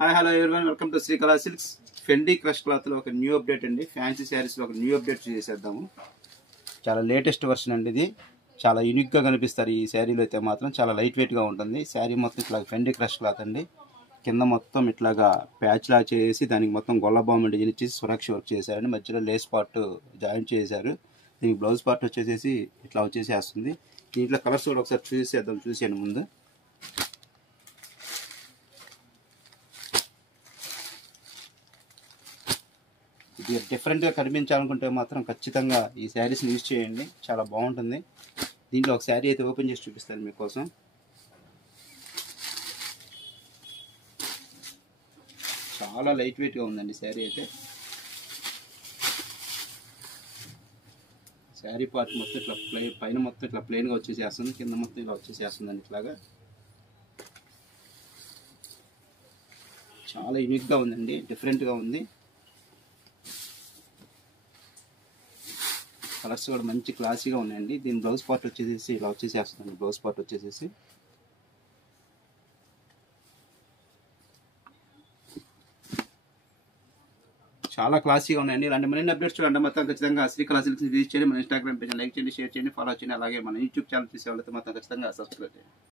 Hi hello everyone, welcome to Srikala silks. ఫెండీ crush cloth లో ఒక new update అండి. Fancy saris లో ఒక న్యూ అప్డేట్ చేసేద్దాము. చాలా లేటెస్ట్ వర్షన్ అండి. ఇది చాలా యూనిక్ గా కనిపిస్తారు ఈ శారీలో అయితే మాత్రం. చాలా లైట్ వెయిట్ గా ఉంటుంది. శారీ మొత్తం ఇట్లా ఫెండీ క్రష్ క్లాత్ అండి. కింద మొత్తం ఇట్లాగా ప్యాచ్ లా చేసి దానికి మొత్తం గొల్ల బాంబు డిజైన్ ఇచ్చి సురక్ష వర్క్ చేశారండి. మధ్యలో లేస్ పార్ట్ జాయింట్ చేశారు. దీనికి బ్లౌజ్ పార్ట్ వచ్చేసేసి ఇట్లా వచ్చేసేస్తుంది. దీంట్లో కలర్స్ కూడా ఒకసారి చూసేద్దాం. చూసేయండి ముందు. ఇది డిఫరెంట్గా కనిపించాలనుకుంటే మాత్రం ఖచ్చితంగా ఈ శారీస్ని యూజ్ చేయండి. చాలా బాగుంటుంది. దీంట్లో ఒక శారీ అయితే ఓపెన్ చేసి చూపిస్తాను మీకోసం. చాలా లైట్ వెయిట్గా ఉందండి శారీ అయితే. శారీ పార్ట్ మొత్తం ఇట్లా పైన మొత్తం ఇట్లా ప్లెయిన్గా వచ్చేసేస్తుంది. కింద మొత్తం ఇలా వచ్చేసేస్తుందండి. ఇట్లాగా చాలా యూనిక్గా ఉందండి. డిఫరెంట్గా ఉంది. కలర్స్ కూడా మంచి క్లాసీగా ఉన్నాయండి. దీని బ్లౌజ్ పార్ట్ వచ్చేసేసి ఇలా వచ్చేసేస్తుంది. బ్లౌజ్ పార్ట్ వచ్చేసేసి చాలా క్లాసీగా ఉన్నాయండి. ఇలాంటి మరిన్ని అప్డేట్స్ చూడండి మొత్తం ఖచ్చితంగా శ్రీకళ సిల్క్స్ విజిట్ చేయండి. మన ఇన్స్టాగ్రామ్ పేజ్ లైక్ చేయండి, షేర్ చేయండి, ఫాలో చేయండి. అలాగే మన యూట్యూబ్ ఛానల్ చూసే వాళ్ళతో మొత్తం ఖచ్చితంగా సబ్స్క్రైబ్ చేయండి.